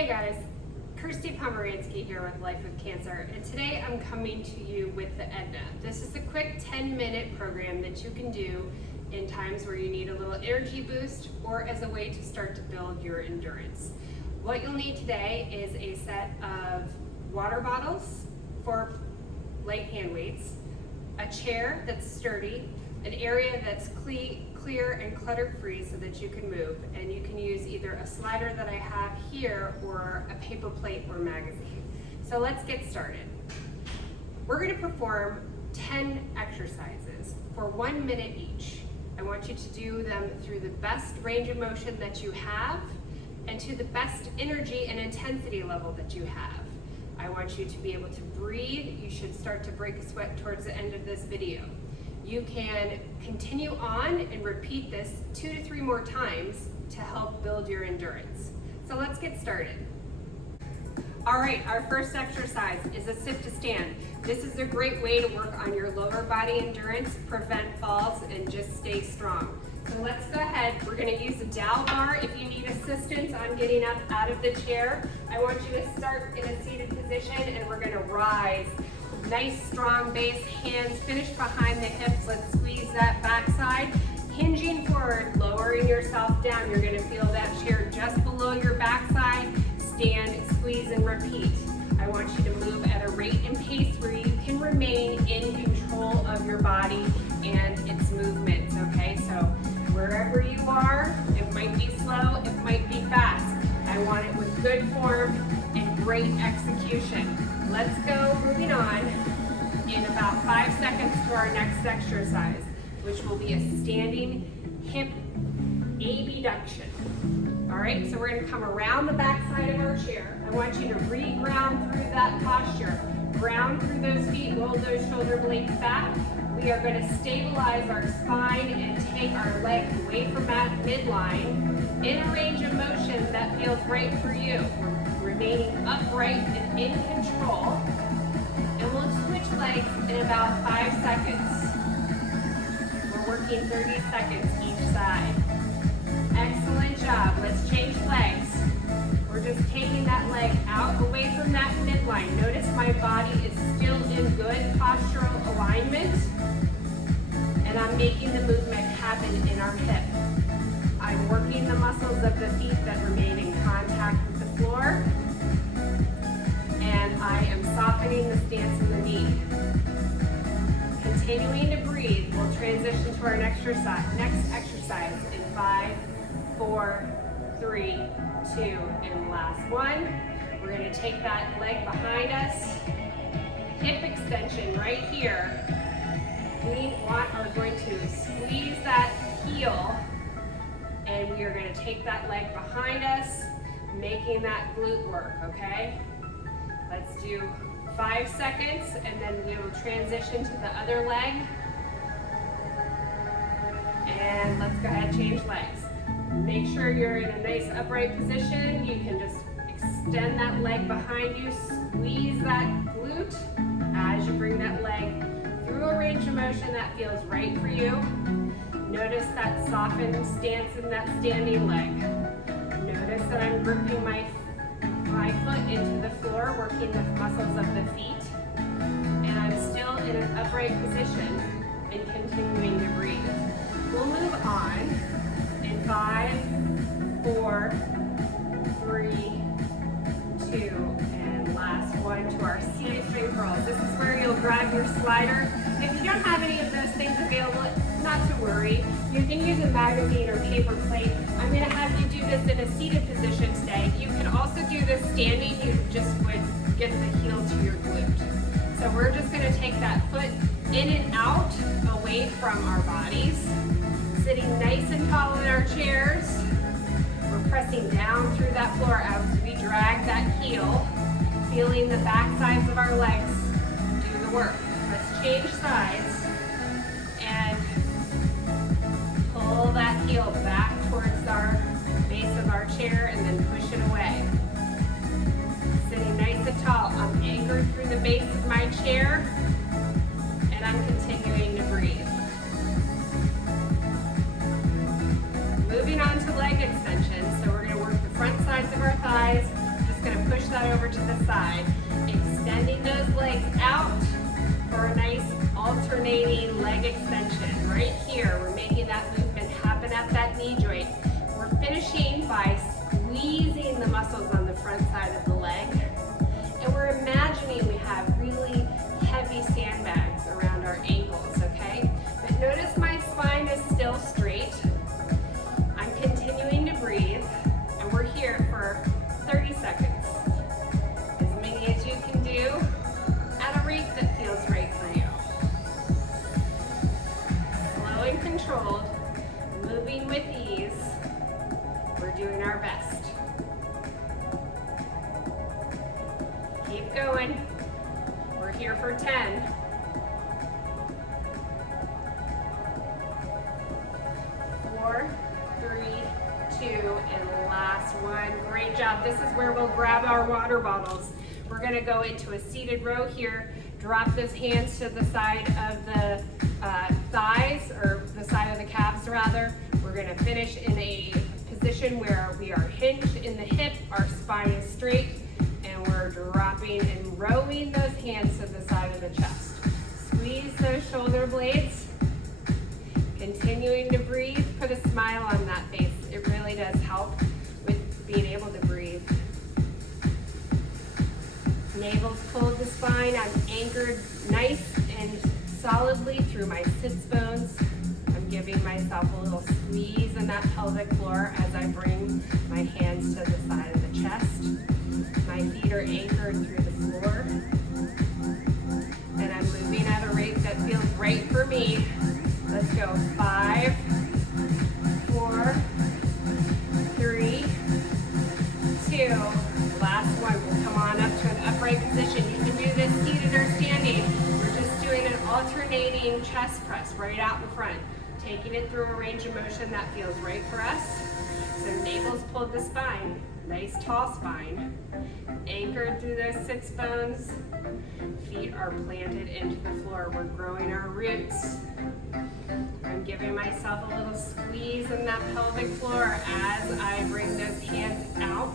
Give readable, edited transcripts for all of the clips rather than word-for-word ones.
Hey guys, Kirsty Pomeransky here with Life with Cancer, and today I'm coming to you with the Edna. This is a quick 10-minute program that you can do in times where you need a little energy boost or as a way to start to build your endurance. What you'll need today is a set of water bottles for light hand weights, a chair that's sturdy, an area that's clear and clutter-free so that you can move, and you can use either a slider that I have here or a paper plate or magazine. So let's get started. We're going to perform 10 exercises for 1 minute each. I want you to do them through the best range of motion that you have and to the best energy and intensity level that you have. I want you to be able to breathe. You should start to break a sweat towards the end of this video. You can continue on and repeat this 2 to 3 more times to help build your endurance. So let's get started. All right, our first exercise is a sit to stand. This is a great way to work on your lower body endurance, prevent falls, and just stay strong. So let's go ahead. We're going to use a dowel bar if you need assistance on getting up out of the chair. I want you to start in a seated position and we're going to rise. Nice strong base, hands finished behind the hips. Let's squeeze that backside. Hinging forward, lowering yourself down. You're going to feel that chair just below your backside. Stand, squeeze, and repeat. I want you to move at a rate and pace where you can remain in control of your body and its movements, okay? So wherever you are, it might be slow, it might be fast. I want it with good form and great execution. Let's go, moving on, in about 5 seconds to our next exercise, which will be a standing hip abduction. All right, so we're gonna come around the back side of our chair. I want you to re-ground through that posture. Ground through those feet, roll those shoulder blades back. We are gonna stabilize our spine and take our legs away from that midline in a range of motion that feels right for you. We're remaining upright and in control. And we'll switch legs in about 5 seconds. We're working 30 seconds each side. Excellent job. Let's change legs. We're just taking that leg out away from that midline. Notice my body is still in good postural alignment. And I'm making the movement happen in our hip. I'm working the muscles of the feet that remain in contact with the floor. And I am softening the stance in the knee. Continuing to breathe, we'll transition to our next exercise in 5, 4, 3, 2, and last one. We're going to take that leg behind us. Hip extension right here. We are going to squeeze that heel, and we are going to take that leg behind us, making that glute work, okay? Let's do 5 seconds, and then we will transition to the other leg. And let's go ahead and change legs. Make sure you're in a nice upright position. You can just extend that leg behind you, squeeze that glute as you bring that leg through a range of motion that feels right for you. Notice that softened stance in that standing leg. Notice that I'm gripping my foot into the floor, working the muscles of the feet. And I'm still in an upright position and continuing to breathe. We'll move on in 5, 4, 3, 2, and last one to our seated string curls. This is where you'll grab your slider. If you don't have any of those things available, not to worry. You can use a magazine or paper plate. I'm going to have you do this in a seated position today. You can also do this standing. You just would get the heel to your glute. So we're just going to take that foot in and out, away from our bodies. Sitting nice and tall in our chairs. We're pressing down through that floor as we drag that heel, feeling the back sides of our legs do the work. Let's change sides and pull that heel back towards our base of our chair and then push it away. Sitting nice and tall. I'm anchored through the base of my chair and I'm continuing to breathe. Moving on to leg extensions. So we're going to work the front sides of our thighs, just that over to the side. Extending those legs out for a nice alternating leg extension. Right here, we're making that movement happen at that knee joint. We're finishing by squeezing the muscles on the front side of the leg. And we're imagining we have really heavy sandbags around our ankles, okay? But notice my spine is still straight. I'm continuing to breathe, and we're here for 30 seconds. As many as you can do at a rate that feels right for you. Slow and controlled, moving with ease. We're doing our best. Keep going. We're here for 10. 4, 3, 2, and last one. Great job. This is where we'll grab our water bottles. We're gonna go into a seated row here. Drop those hands to the side of the thighs, or the side of the calves rather. We're gonna finish in a position where we are hinged in the hip, our spine is straight, and we're dropping and rowing those hands to the side of the chest. Squeeze those shoulder blades. Continuing to breathe, put a smile on that face. It really does help with being able to breathe. Navel's pulled the spine. I'm anchored nice and solidly through my sits bones. I'm giving myself a little squeeze in that pelvic floor as I bring my hands to the side of the chest. My feet are anchored through the floor. And I'm moving at a rate that feels right for me. Let's go. 5, 4, 3, 2. Last one. We'll come on up to an upright position. You can do this seated or standing. We're just doing an alternating chest press right out in front. Taking it through a range of motion that feels right for us. So navel's pulled the spine. Nice tall spine. Anchored through those sits bones. Feet are planted into the floor. We're growing our roots. I'm giving myself a little squeeze in that pelvic floor as I bring those hands out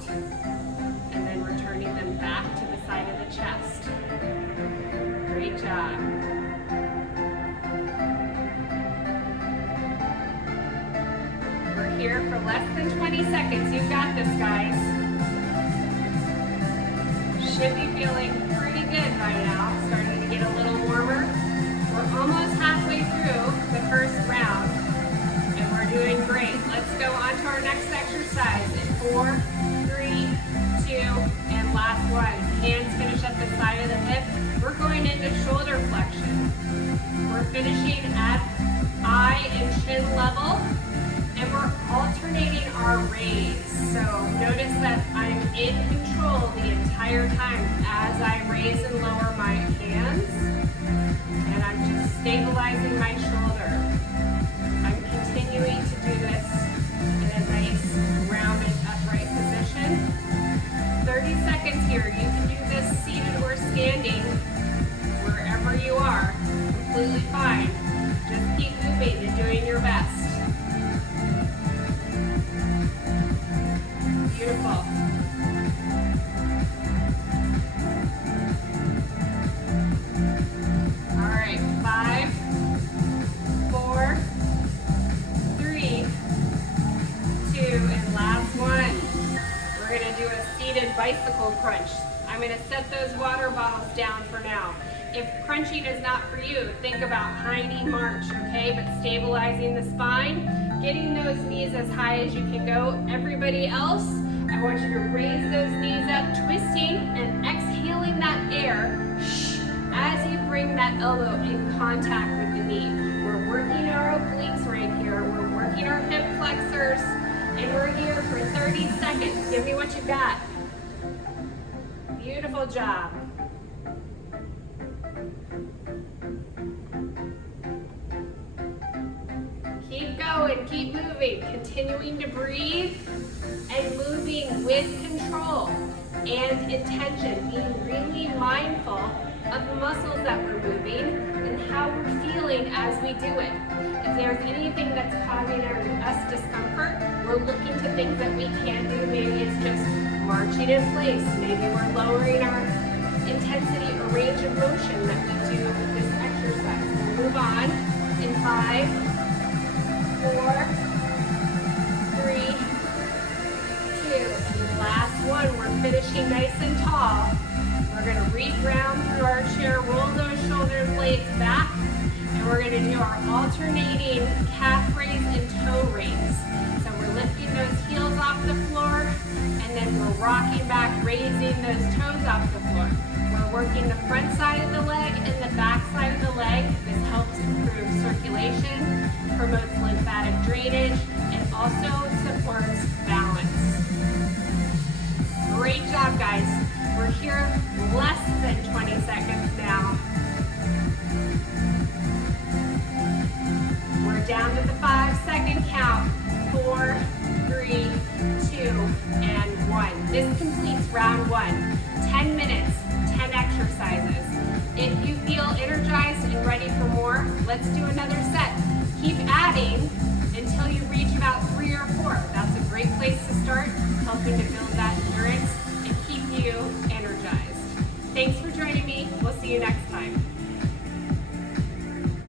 and then returning them back to the side of the chest. Great job. We're here for less than 20 seconds. You've got this, guys. Should be feeling pretty good right now. Starting to get a little warmer. We're almost halfway through the first round, and we're doing great. Let's go on to our next exercise in 4, 3, 2, and last one. Hands finish at the side of the hip. We're going into shoulder flexion. We're finishing at eye and chin level, and we're alternating our raise. So notice that I'm in control the entire time as I raise and lower my hands, and I'm just stabilizing my shoulder. I'm continuing to do this in a nice, rounded, upright position. 30 seconds here. You can do this seated or standing, wherever you are. Completely fine. Just keep moving and doing your best. Beautiful. All right, 5, 4, 3, 2, and last one. We're gonna do a seated bicycle crunch. I'm gonna set those water bottles down for now. If crunching is not for you, think about high knee march, okay? But stabilizing the spine, getting those knees as high as you can go. Everybody else, I want you to raise those knees up, twisting and exhaling that air as you bring that elbow in contact with the knee. We're working our obliques right here. We're working our hip flexors, and we're here for 30 seconds. Give me what you got. Beautiful job. Keep going, keep moving, continuing to breathe and moving with control and intention, being really mindful of the muscles that we're moving and how we're feeling as we do it. If there's anything that's causing us discomfort, we're looking to things that we can do. Maybe it's just marching in place. Maybe we're lowering our intensity or range of motion that we do with this exercise. We'll move on in 5, 4, 3, 2, and the last one. We're finishing nice and tall. We're gonna re-ground through our chair, roll those shoulder blades back, and we're gonna do our alternating calf raise and toe raise. So we're lifting those heels off the floor, and then we're rocking back, raising those toes off the floor. We're working the front side of the leg and the back side of the leg. This helps improve circulation, promotes lymphatic drainage, and also supports balance. Great job, guys. We're here less than 20 seconds now. We're down to the 5-second count. 4, 3, 2, and 1. This completes round 1. 10 minutes, 10 exercises. If you feel energized and ready for more, let's do another set. Keep adding until you reach about 3 or 4. That's a great place to start, helping to build that endurance and keep you energized. Thanks for joining me. We'll see you next time.